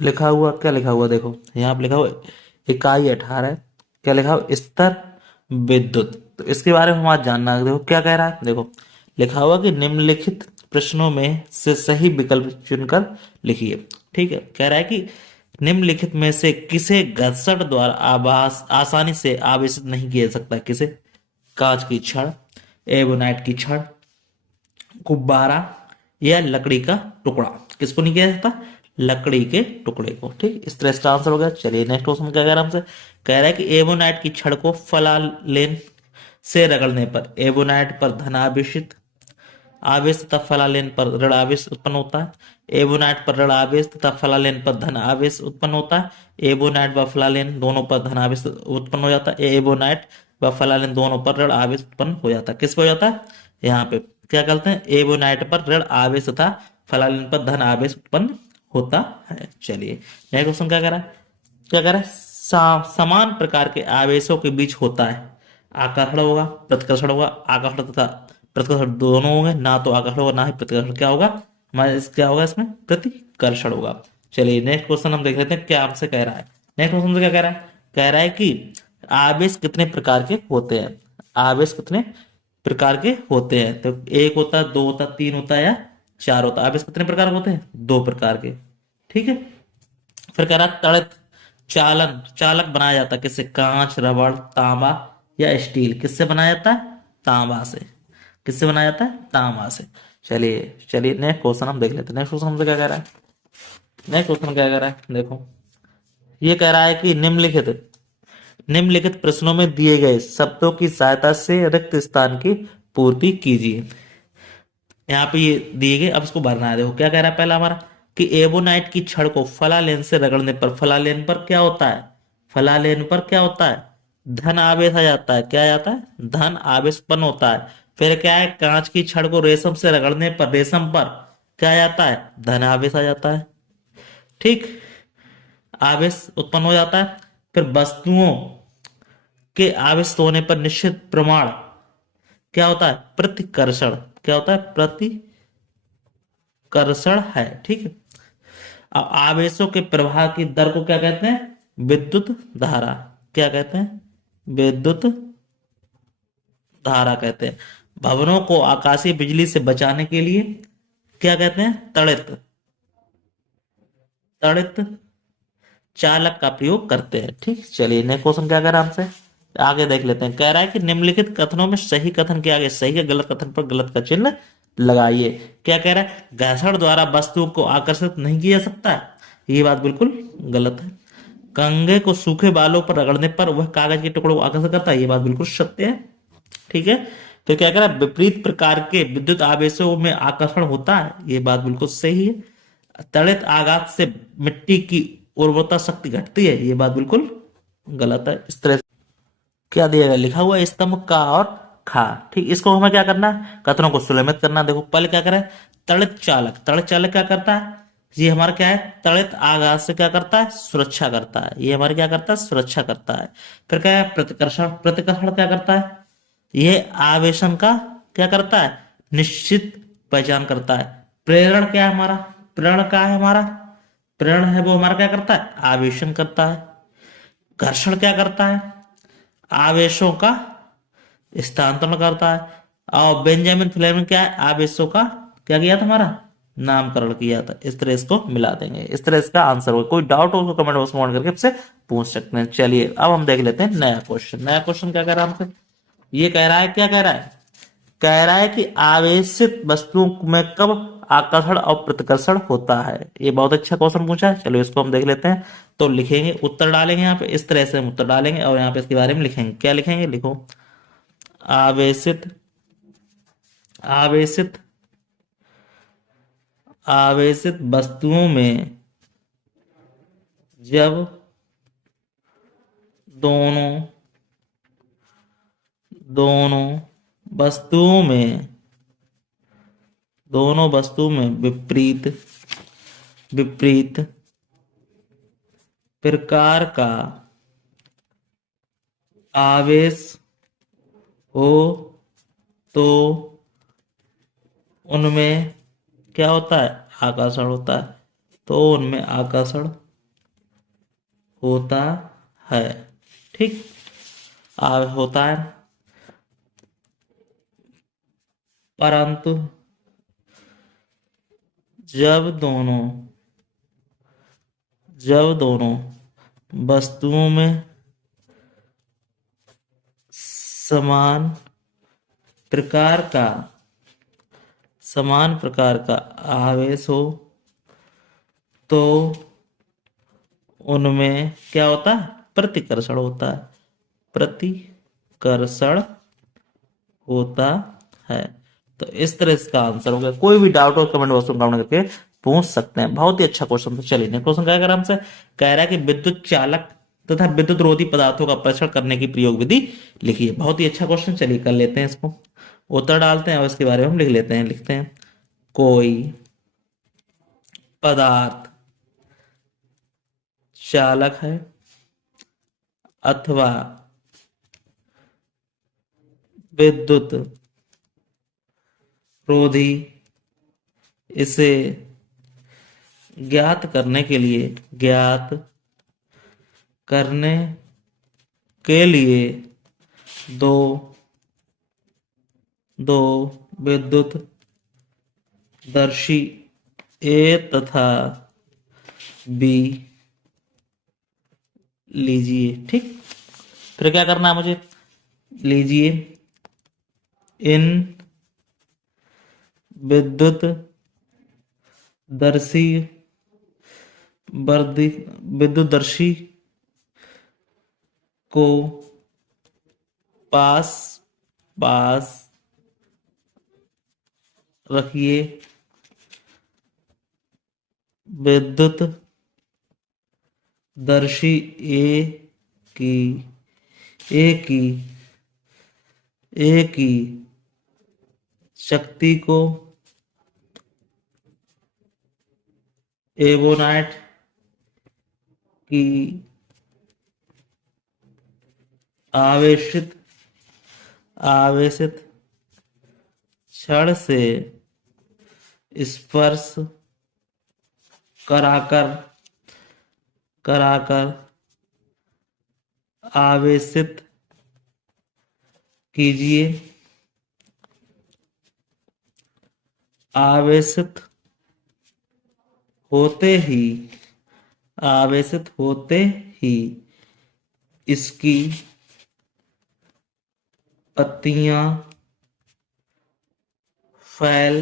लिखा हुआ क्या लिखा हुआ, देखो यहाँ पे लिखा हुआ इकाई 18, क्या लिखा हुआ, स्तर विद्युत। तो इसके बारे में हम आज जानना है। देखो क्या कह रहा है, देखो लिखा हुआ कि निम्नलिखित प्रश्नों में से सही विकल्प चुनकर लिखिए। ठीक है, कह रहा है कि निम्नलिखित में से किसे घर्षण द्वारा आभास आसानी से आवेशित नहीं किया जा सकता। किसे? कांच की छड़, एबोनाइट की छड़, गुब्बारा या लकड़ी का टुकड़ा। किसको नहीं किया जाता? लकड़ी के टुकड़े को। ठीक, इस तरह इसका आंसर हो गया। चलिए नेक्स्ट क्वेश्चन क्या कह रहा है हमसे, कह रहा है कि एबोनाइट की छड़ को फलालेन से रगड़ने पर एबोनाइट पर धनावेशित आवेश तथा फलालेन पर ऋण आवेश उत्पन्न होता है। एबोनाइट पर ऋण आवेश तथा फलालेन पर धन आवेश उत्पन्न होता है। एबोनाइट व फलालेन दोनों पर धन आवेश उत्पन्न हो जाता है। एबोनाइट व फलालेन दोनों पर ऋण आवेश उत्पन्न हो जाता है। किस पे हो जाता है? यहाँ पे क्या करते हैं, एबोनाइट पर ऋण आवेश तथा फलालेन पर धन आवेश उत्पन्न होता है। चलिए नेक्स्ट क्वेश्चन क्या कह रहा है, क्या कह रहा है, समान प्रकार के आवेशों के बीच होता है आकर्षण होगा, प्रतिकर्षण होगा। आकर्षण तथा प्रतिकर्षण दोनों होंगे, ना तो आकर्षण होगा ना ही प्रतिकर्षण। क्या होगा हमारे, क्या होगा इसमें, प्रतिकर्षण होगा। चलिए नेक्स्ट क्वेश्चन हम देख लेते हैं क्या हमसे कह रहा है। नेक्स्ट क्वेश्चन क्या कह रहा है, कह रहा है कि आवेश कितने प्रकार के होते हैं। आवेश कितने प्रकार के होते हैं, तो एक होता है, दो होता है, तीन होता है या चार होता है। आवेश कितने प्रकार के होते हैं? दो प्रकार के। ठीक है, फिर कह रहा है तड़ित चालन चालक बनाया जाता है किससे? कांच, रबड़, तांबा या स्टील। किससे बनाया जाता है? तांबा से। किससे बनाया जाता है? तांबा से। चलिए चलिए नेक्स्ट क्वेश्चन हम देख लेते हैं। नेक्स्ट क्वेश्चन हमसे क्या कह रहा है, नेक्स्ट क्वेश्चन क्या कह रहा है, देखो ये कह रहा है कि निम्नलिखित प्रश्नों में दिए गए शब्दों की सहायता से रिक्त स्थान की पूर्ति कीजिए। यहाँ पे ये दिए गए, अब इसको भरना है। देखो क्या कह रहा है पहला हमारा, कि एबोनाइट की छड़ को फलालेन से रगड़ने पर फलालेन पर क्या होता है? फलालेन पर क्या होता है? धन आवेश आ जाता है। क्या आ जाता है? धन आवेश उत्पन्न होता है। फिर क्या है, कांच की छड़ को रेशम से रगड़ने पर रेशम पर क्या आ जाता है? धन आवेश आ जाता है। ठीक, आवेश उत्पन्न हो जाता है। फिर वस्तुओं के आवेश होने पर निश्चित प्रमाण क्या होता है? प्रतिकर्षण। क्या होता है? प्रतिकर्षण है। ठीक है, अब आवेशों के प्रवाह की दर को क्या कहते हैं? विद्युत धारा। क्या कहते हैं? विद्युत धारा कहते हैं। भवनों को आकाशीय बिजली से बचाने के लिए क्या कहते हैं? तड़ित तड़ित चालक का प्रयोग करते हैं। ठीक, चलिए नेक्स्ट क्वेश्चन क्या कह रहा है हमसे, आगे देख लेते हैं। कह रहा है कि निम्नलिखित कथनों में सही कथन के आगे सही है, गलत कथन पर गलत का चिन्ह लगाइए। क्या कह रहा है, घर्षण द्वारा वस्तुओं को आकर्षित नहीं किया जा सकता है। ये बात बिल्कुल गलत है। कंघे को सूखे बालों पर रगड़ने पर वह कागज के टुकड़ों को आकर्षित करता है। ये बात बिल्कुल सत्य है। ठीक है, फिर क्या कह रहा है, विपरीत प्रकार के विद्युत आवेशों में आकर्षण होता है। ये बात बिल्कुल सही है। तड़ित आघात से मिट्टी की उर्वरता शक्ति घटती है। ये बात बिल्कुल गलत है। इस तरह क्या दिया गया, लिखा हुआ है स्तंभ का और खा। ठीक, इसको हमें क्या करना है, कथनों को सुललित करना। देखो पहले क्या करे, तड़ित चालक क्या करता है, ये हमारा क्या है, तड़ित आघात से क्या करता है? सुरक्षा करता है। ये हमारे क्या करता है? सुरक्षा करता है। फिर क्या है, प्रतिकर्षण क्या करता है? यह आवेशन का क्या करता है? निश्चित पहचान करता है। प्रेरण क्या है हमारा? प्रेरण क्या है हमारा? प्रेरण है वो हमारा क्या करता है? आवेशन करता है। घर्षण क्या करता है? आवेशों का स्थानांतरण करता है। और बेंजामिन फ्लेमिंग क्या है? आवेशों का क्या किया था हमारा? नामकरण किया था। इस तरह इसको मिला देंगे। इस तरह इसका आंसर होगा। कोई डाउट हो उसको कमेंट बॉक्स में कमेंट करके आपसे पूछ सकते हैं। चलिए अब हम देख लेते हैं नया क्वेश्चन। नया क्वेश्चन क्या कह रहा है हमसे, ये कह रहा है, क्या कह रहा है, कह रहा है कि आवेशित वस्तुओं में कब आकर्षण और प्रतिकर्षण होता है। ये बहुत अच्छा क्वेश्चन पूछा है। चलो इसको हम देख लेते हैं। तो लिखेंगे, उत्तर डालेंगे यहाँ पे, इस तरह से हम उत्तर डालेंगे और यहाँ पे इसके बारे में लिखेंगे। क्या लिखेंगे, लिखो, आवेशित आवेशित आवेशित वस्तुओं में जब दोनों दोनों वस्तुओं में विपरीत विपरीत प्रकार का आवेश हो तो उनमें क्या होता है? आकर्षण होता है। तो उनमें आकर्षण होता है। ठीक, होता है, परंतु जब दोनों जब दोनों वस्तुओं में समान प्रकार का आवेश हो तो उनमें क्या होता है? प्रतिकर्षण होता है। प्रतिकर्षण होता है। तो इस तरह इसका आंसर हो गया। कोई भी डाउट हो कमेंट बॉक्स में कमेंट करके पूछ सकते हैं। बहुत ही अच्छा क्वेश्चन था। चलिए नेक्स्ट क्वेश्चन क्या कर रहा है हमसे, कह रहा है कि विद्युत चालक तथा विद्युत रोधी पदार्थों का परीक्षण करने की प्रयोग विधि लिखिए। बहुत ही अच्छा क्वेश्चन, चलिए कर लेते हैं इसको, उत्तर डालते हैं और इसके बारे में हम लिख लेते हैं। लिखते हैं, कोई पदार्थ चालक है अथवा विद्युत रोधी, इसे ज्ञात करने के लिए दो दो विद्युत दर्शी ए तथा बी लीजिए। ठीक, फिर क्या करना है मुझे, लीजिए इन विद्युत दर्शी विद्युत दर्शी को पास पास रखिए। विद्युत दर्शी की ए की ए की शक्ति को एवोनाइट की आवेशित क्षण से स्पर्श कराकर आवेशित कीजिए। आवेशित होते ही इसकी पत्तियां फैल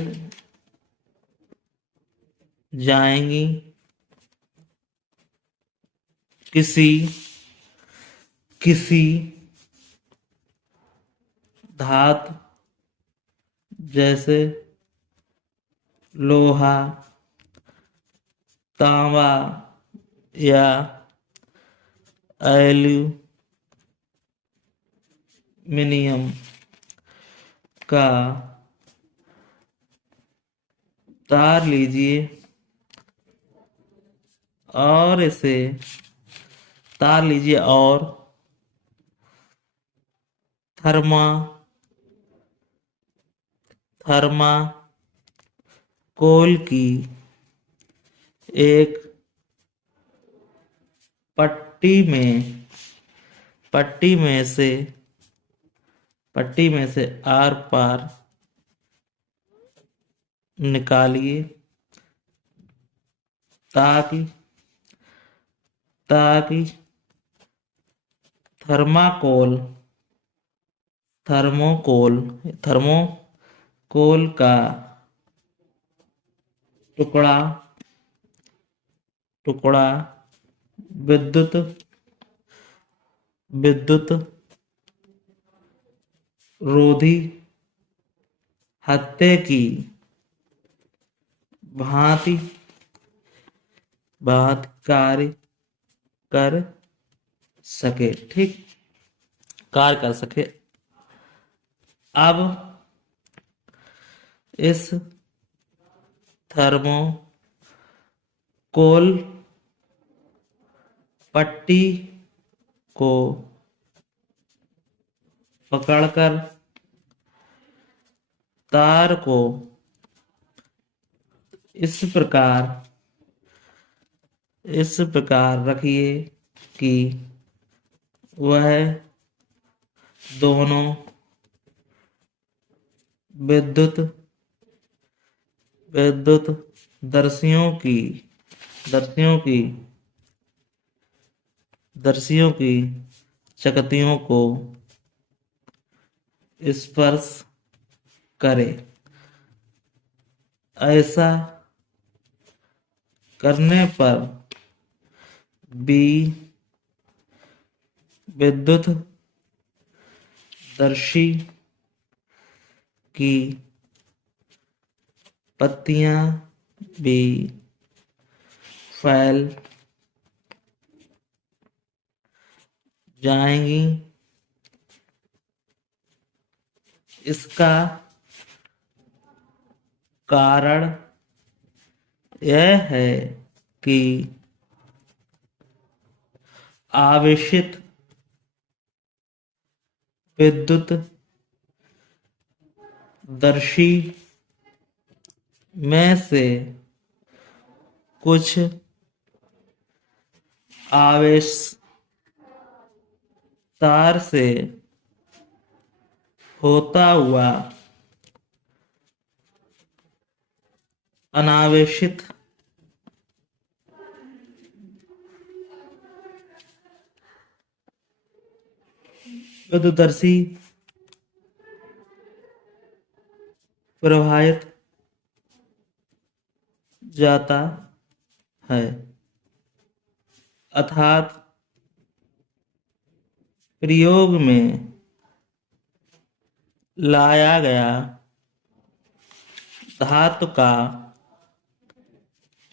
जाएंगी। किसी धातु जैसे लोहा, तांबा या एल्यूमिनियम का तार लीजिए और थर्माकोल की एक पट्टी में से आर पार निकालिए ताकि थर्माकोल का टुकड़ा विद्युत रोधी हत्थे की भांति कार्य कर सके। ठीक, कार्य कर सके। अब इस थर्मोकोल पट्टी को पकड़कर तार को इस प्रकार इस प्रकार रखिए कि वह दोनों विद्युत विद्युत दर्शियों की दर्शियों की शक्तियों को स्पर्श करे। ऐसा करने पर भी विद्युत दर्शी की पत्तियां भी फैल जाएंगी। इसका कारण यह है कि आवेशित विद्युत दर्शी में से कुछ आवेश तार से होता हुआ अनावेशित विद्युतदर्शी प्रवाहित जाता है। अर्थात प्रयोग में लाया गया धातु का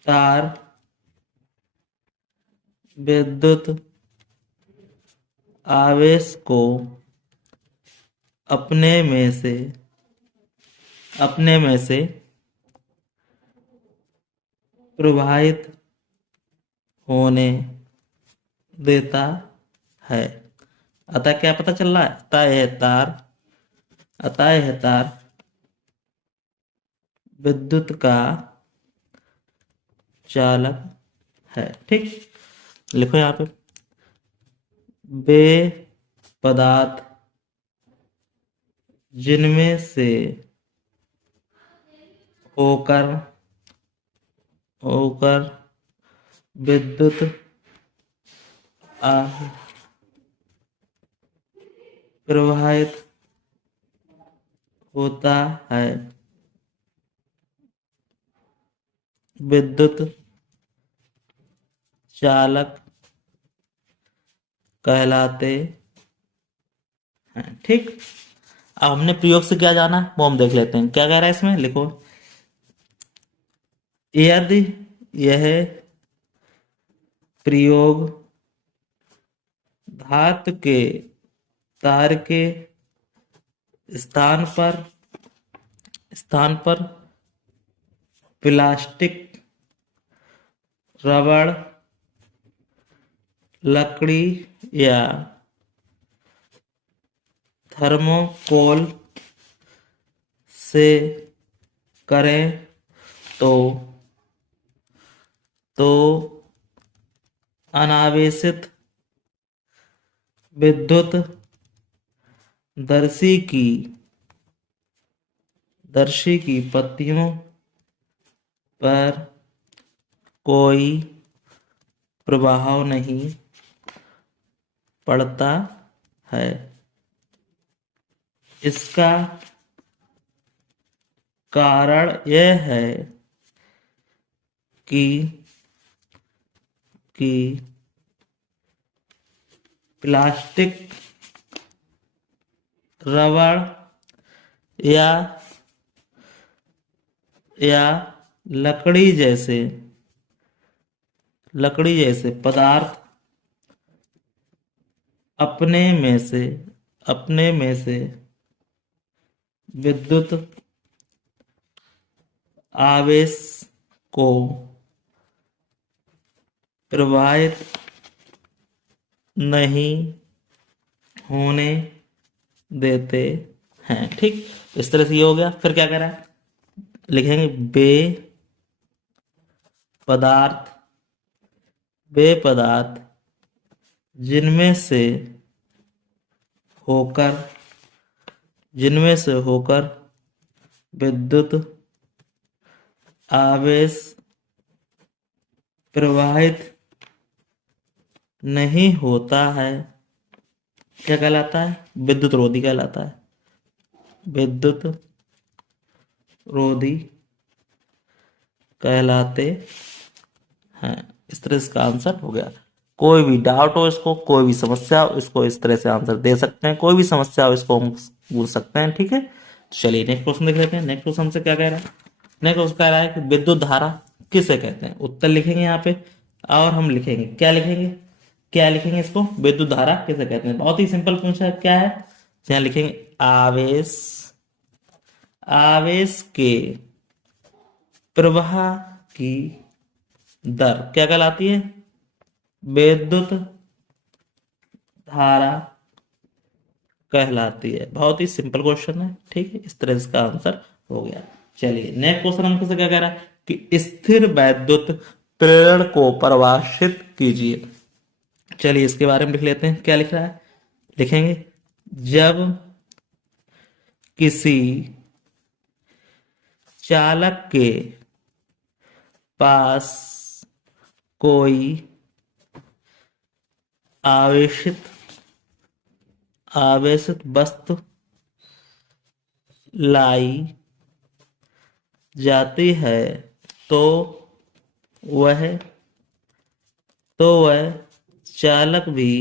तार विद्युत आवेश को अपने में से प्रवाहित होने देता है। अतः क्या पता चल रहा है? अतः यह तार विद्युत का चालक है। ठीक, लिखो यहाँ पे, वे पदार्थ जिनमें से होकर विद्युत प्रवाहित होता है, विद्युत चालक कहलाते हैं। ठीक, अब हमने प्रयोग से क्या जाना वो हम देख लेते हैं। क्या कह रहा है इसमें? लिखो, यदि यह प्रयोग धातु के तार के स्थान पर प्लास्टिक, रबड़, लकड़ी या थर्मोकोल से करें तो अनावेशित विद्युत दर्शी की पत्तियों पर कोई प्रभाव नहीं पड़ता है। इसका कारण यह है कि प्लास्टिक, रबड़ या लकड़ी जैसे पदार्थ अपने में से विद्युत आवेश को प्रवाहित नहीं होने देते हैं। ठीक, इस तरह से ये हो गया। फिर क्या करा, लिखेंगे वे पदार्थ वे पदार्थ जिनमें से होकर विद्युत आवेश प्रवाहित नहीं होता है, क्या कहलाता है? विद्युत रोधी कहलाता है। विद्युत रोधी कहलाते हैं। इस तरह इसका आंसर हो गया। कोई भी डाउट हो इसको, कोई भी समस्या हो इसको, इस तरह से आंसर दे सकते हैं। कोई भी समस्या हो इसको हम पूछ सकते हैं, ठीक है। तो चलिए नेक्स्ट क्वेश्चन देख लेते हैं। नेक्स्ट क्वेश्चन हमसे क्या कह रहा है? नेक्स्ट क्वेश्चन कह रहा है कि विद्युत धारा किसे कहते हैं? उत्तर लिखेंगे यहाँ पे और हम लिखेंगे क्या लिखेंगे इसको? विद्युत धारा किसे कहते हैं? बहुत ही सिंपल पूछा है, क्या है? यहाँ लिखेंगे आवेश के प्रवाह की दर क्या कहलाती है? विद्युत धारा कहलाती है। बहुत ही सिंपल क्वेश्चन है, ठीक है। इस तरह इसका आंसर हो गया। चलिए नेक्स्ट क्वेश्चन हमसे क्या कह रहा है कि स्थिर वैद्युत प्रेरण को परिभाषित कीजिए। चलिए इसके बारे में लिख लेते हैं। क्या लिख रहा है? लिखेंगे जब किसी चालक के पास कोई आवेशित वस्तु लाई जाती है तो वह चालक भी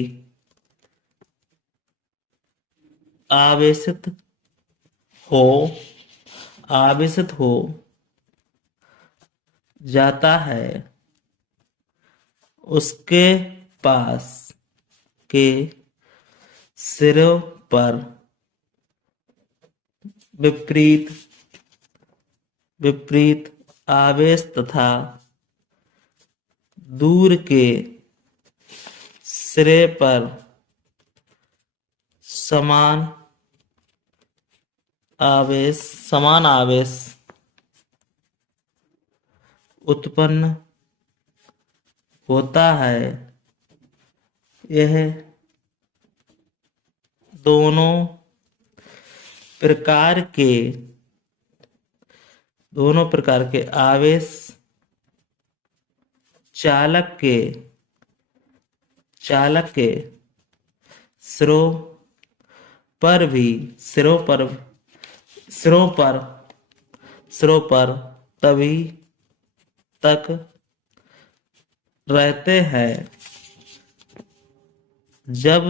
आवेशित हो जाता है। उसके पास के सिरों पर विपरीत आवेश तथा दूर के सिरे पर समान आवेश उत्पन्न होता है। यह दोनों प्रकार के आवेश चालक के सिरों पर तभी तक रहते हैं जब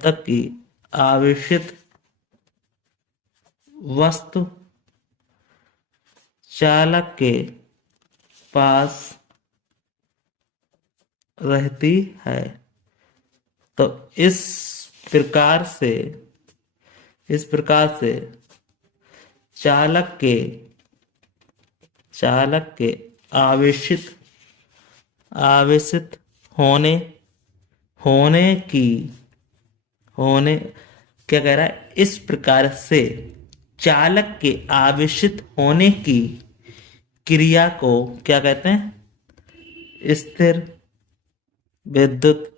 तक कि आवेशित वस्तु चालक के पास रहती है। तो इस प्रकार से चालक के आवेशित होने क्या कह रहा है? इस प्रकार से चालक के आवेशित होने की क्रिया को क्या कहते हैं? स्थिर विद्युत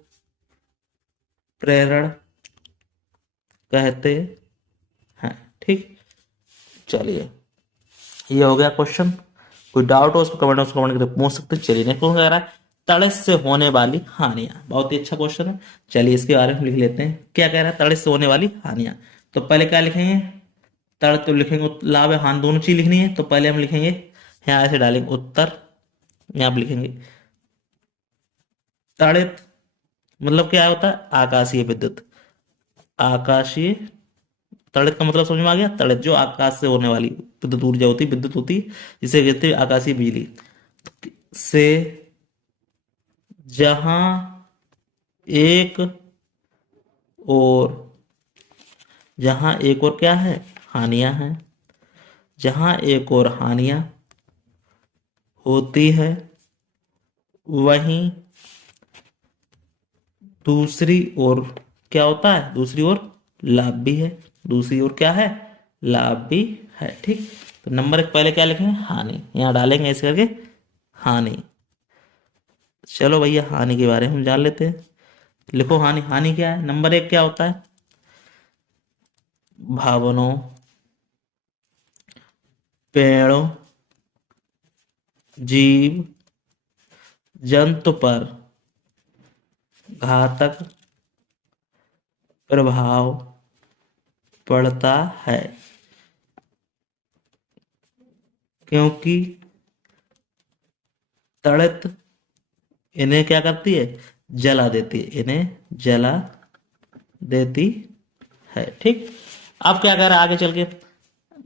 प्रेरण कहते हैं, ठीक। चलिए ये हो गया क्वेश्चन। कोई डाउट हो उसको कमेंट करके पूछ सकते हैं। चलिए नेक्स्ट क्वेश्चन कह रहा है तड़ित से होने वाली हानियां। बहुत ही अच्छा क्वेश्चन है। चलिए इसके बारे में लिख लेते हैं। क्या कह रहा है? तड़ित से होने वाली हानियां। तो पहले क्या लिखेंगे? तड़ तो लिखेंगे, लाभ है हानि, दोनों चीज लिखनी है। तो पहले हम लिखेंगे यहाँ ऐसे डालेंगे उत्तर, यहाँ पे लिखेंगे तड़ित मतलब क्या होता है? आकाशीय विद्युत। तड़ित का मतलब समझ में आ गया? तड़ित जो आकाश से होने वाली विद्युत ऊर्जा होती, विद्युत होती, जिसे कहते हैं आकाशीय बिजली से जहां एक और क्या है? हानियां हैं। जहां एक और हानियां होती है वहीं दूसरी ओर क्या होता है? दूसरी ओर लाभ भी है। दूसरी ओर क्या है? लाभ भी है, ठीक। तो नंबर एक पहले क्या लिखेंगे, हानि, यहाँ डालेंगे ऐसे करके हानि। चलो भैया हानि के बारे में हम जान लेते हैं। लिखो हानि। हानि क्या है, नंबर एक क्या होता है, भवनों, पेड़ों, जीव जंतु पर घातक प्रभाव पड़ता है, क्योंकि तड़ित इन्हें क्या करती है, जला देती है, इन्हें जला देती है। ठीक। अब क्या कह रहा है आगे चल के,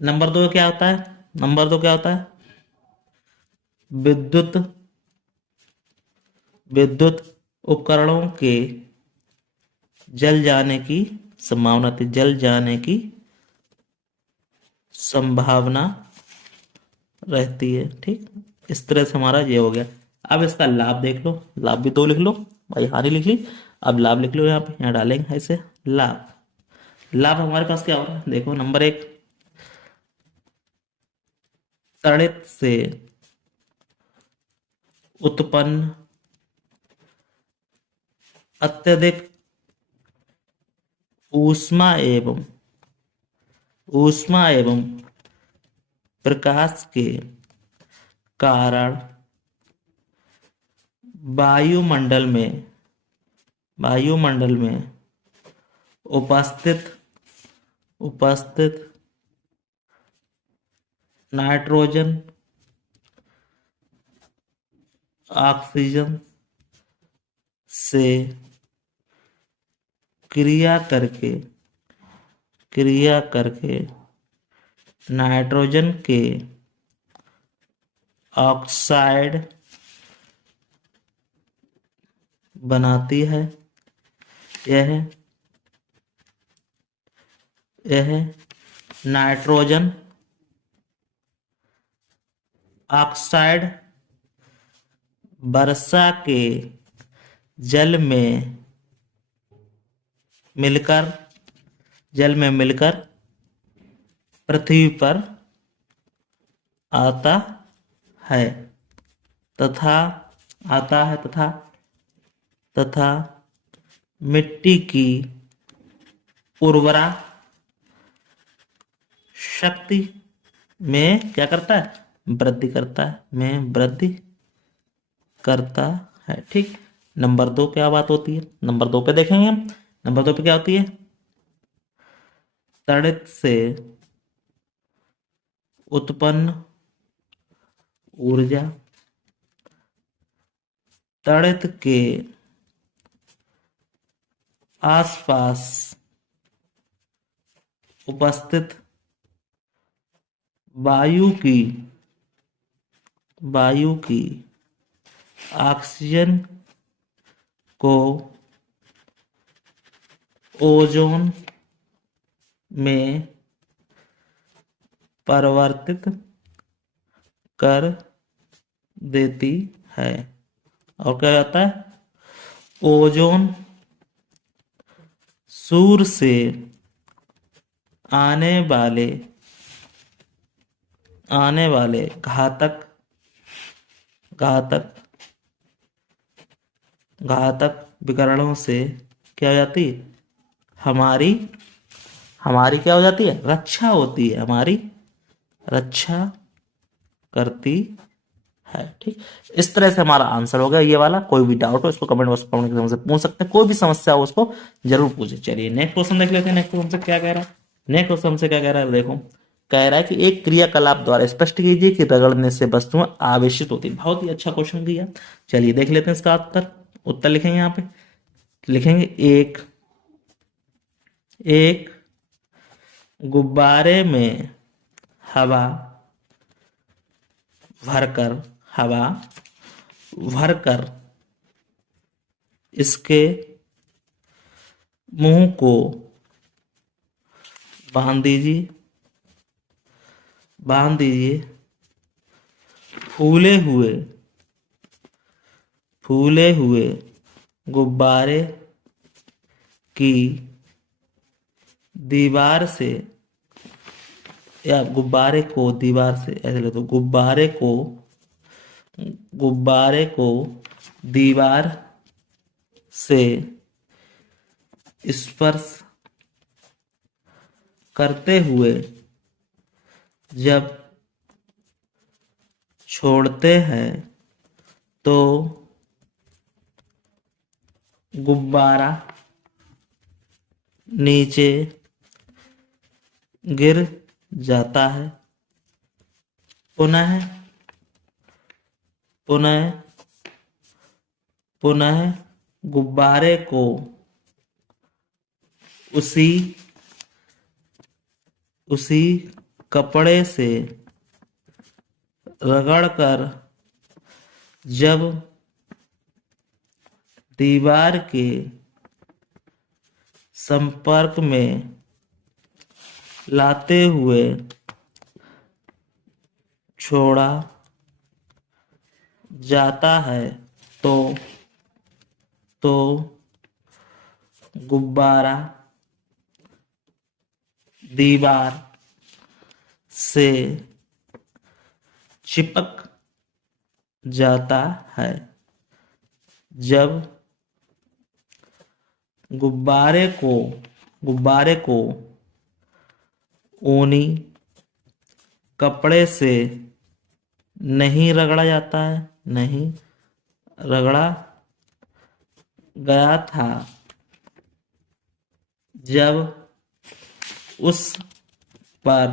नंबर दो क्या होता है, नंबर दो क्या होता है, विद्युत विद्युत उपकरणों के जल जाने की संभावना थी, जल जाने की संभावना रहती है। ठीक। इस तरह से हमारा ये हो गया। अब इसका लाभ देख लो, लाभ भी दो लिख लो भाई, हानि लिख ली, अब लाभ लिख लो, यहाँ पे यहाँ डालेंगे ऐसे लाभ। लाभ हमारे पास क्या हो रहा है, देखो नंबर एक, तड़ित से उत्पन्न अत्यधिक ऊष्मा एवं प्रकाश के कारण वायुमंडल में उपस्थित उपस्थित नाइट्रोजन, ऑक्सीजन से क्रिया करके नाइट्रोजन के ऑक्साइड बनाती है। यह नाइट्रोजन ऑक्साइड वर्षा के जल में मिलकर पृथ्वी पर आता है तथा मिट्टी की उर्वरा शक्ति में क्या करता है, वृद्धि करता है। ठीक। नंबर दो क्या बात होती है, नंबर दो पे देखेंगे हम। नंबर दो पे क्या होती है, तड़ित से उत्पन्न ऊर्जा तड़ित के आसपास उपस्थित वायु की ऑक्सीजन को ओजोन में परिवर्तित कर देती है। और क्या होता है, ओजोन सूर्य से आने वाले घातक विकिरणों से क्या हो जाती है, हमारी क्या हो जाती है, रक्षा होती है, हमारी रक्षा करती है। ठीक। इस तरह से हमारा आंसर हो गया ये वाला। कोई भी डाउट हो इसको कमेंट बॉक्स में पूछ सकते हैं, कोई भी समस्या हो उसको जरूर पूछे। चलिए नेक्स्ट क्वेश्चन देख लेते हैं। नेक्स्ट क्वेश्चन से क्या कह रहा है, नेक्स्ट क्वेश्चन से क्या कह रहा है, देखो कह रहा है कि एक क्रियाकलाप द्वारा स्पष्ट कीजिए कि रगड़ने से वस्तुएं आवेशित होती है। बहुत ही अच्छा क्वेश्चन दिया। चलिए देख लेते हैं इसका उत्तर लिखेंगे यहाँ पे, लिखेंगे एक गुब्बारे में हवा भरकर इसके मुंह को बांध दीजिए। फूले हुए गुब्बारे की दीवार से या गुब्बारे को दीवार से, ऐसे ले, तो गुब्बारे को दीवार से स्पर्श करते हुए जब छोड़ते हैं तो गुब्बारा नीचे गिर जाता है। पुनः पुनः पुनः गुब्बारे को उसी उसी कपड़े से रगड़कर जब दीवार के संपर्क में लाते हुए छोड़ा जाता है तो गुब्बारा दीवार से चिपक जाता है। जब गुब्बारे को ऊनी कपड़े से नहीं रगड़ा जाता है, नहीं रगड़ा गया था, जब उस पर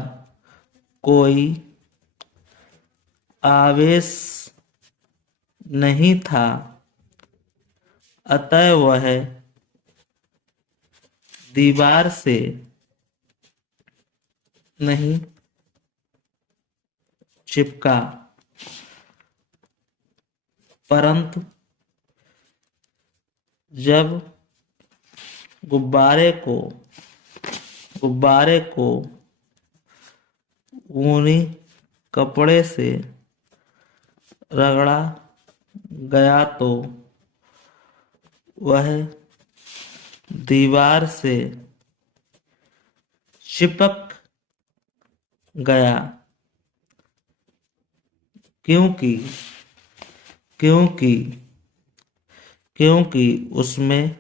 कोई आवेश नहीं था, अतः वह दीवार से नहीं चिपका। परंतु जब गुब्बारे को ऊनी कपड़े से रगड़ा गया तो वह दीवार से चिपक गया, क्योंकि उसमें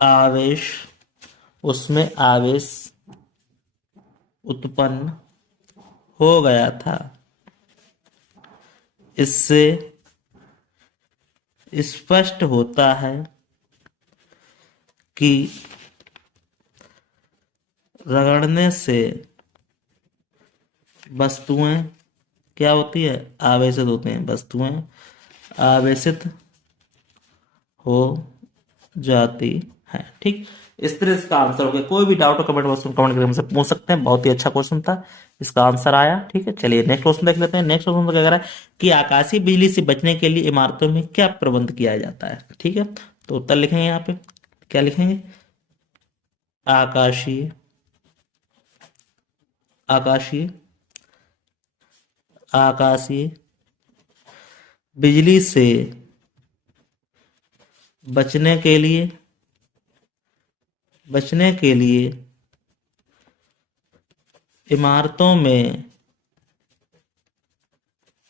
आवेश उत्पन्न हो गया था। इससे स्पष्ट होता है कि रगड़ने से वस्तुएं क्या होती है, आवेशित होती हैं, वस्तुएं आवेशित हो जाती हैं। ठीक, इस तरह इसका आंसर हो गया। कोई भी डाउट हो कमेंट बॉक्स में कमेंट करके हमसे पूछ सकते हैं। बहुत ही अच्छा क्वेश्चन था, इसका आंसर आया। ठीक है, चलिए नेक्स्ट क्वेश्चन देख लेते हैं। नेक्स्ट क्वेश्चन तो क्या कह रहा है कि आकाशीय बिजली से बचने के लिए इमारतों में क्या प्रबंध किया जाता है। ठीक है, तो उत्तर लिखेंगे यहाँ पे, क्या लिखेंगे, आकाशीय बिजली से बचने के लिए इमारतों में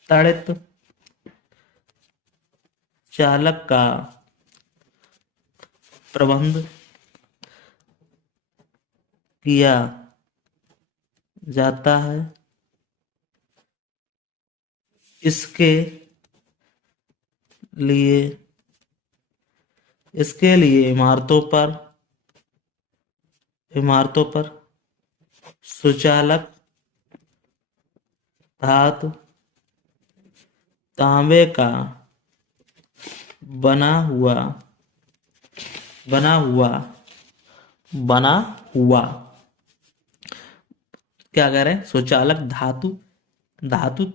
तड़ित चालक का प्रबंध किया जाता है। इसके लिए इमारतों पर सुचालक धातु तांबे का बना हुआ क्या कह रहे हैं, सुचालक धातु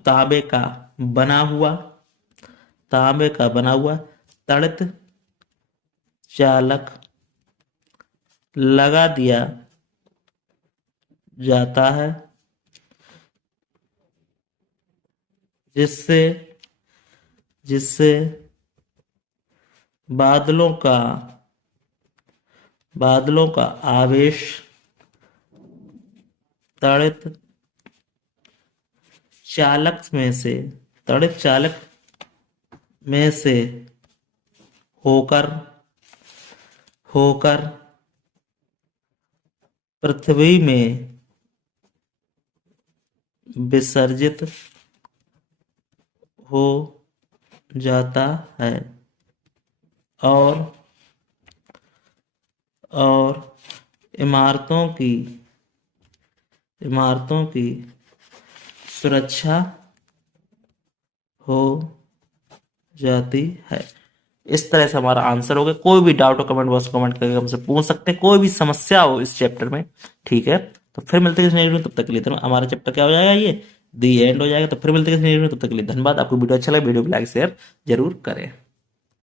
तांबे का बना हुआ तड़ित चालक लगा दिया जाता है, जिससे बादलों का आवेश तड़ित चालक में से तड़ित चालक में से होकर होकर पृथ्वी में विसर्जित हो जाता है और और इमारतों की सुरक्षा हो जाती है। इस तरह से हमारा आंसर हो गया। कोई भी डाउट हो कमेंट बॉक्स कमेंट करके हमसे पूछ सकते हैं, कोई भी समस्या हो इस चैप्टर में, ठीक है। तो फिर मिलते हैं इस नेक्स्ट वीडियो में, तब तक के लिए हमारा चैप्टर क्या हो जाएगा, ये दी एंड हो जाएगा। तो फिर मिलते हैं इस नेक्स्ट वीडियो में, तब तक के लिए धन्यवाद। आपको वीडियो अच्छा लगा वीडियो को लाइक शेयर जरूर करें।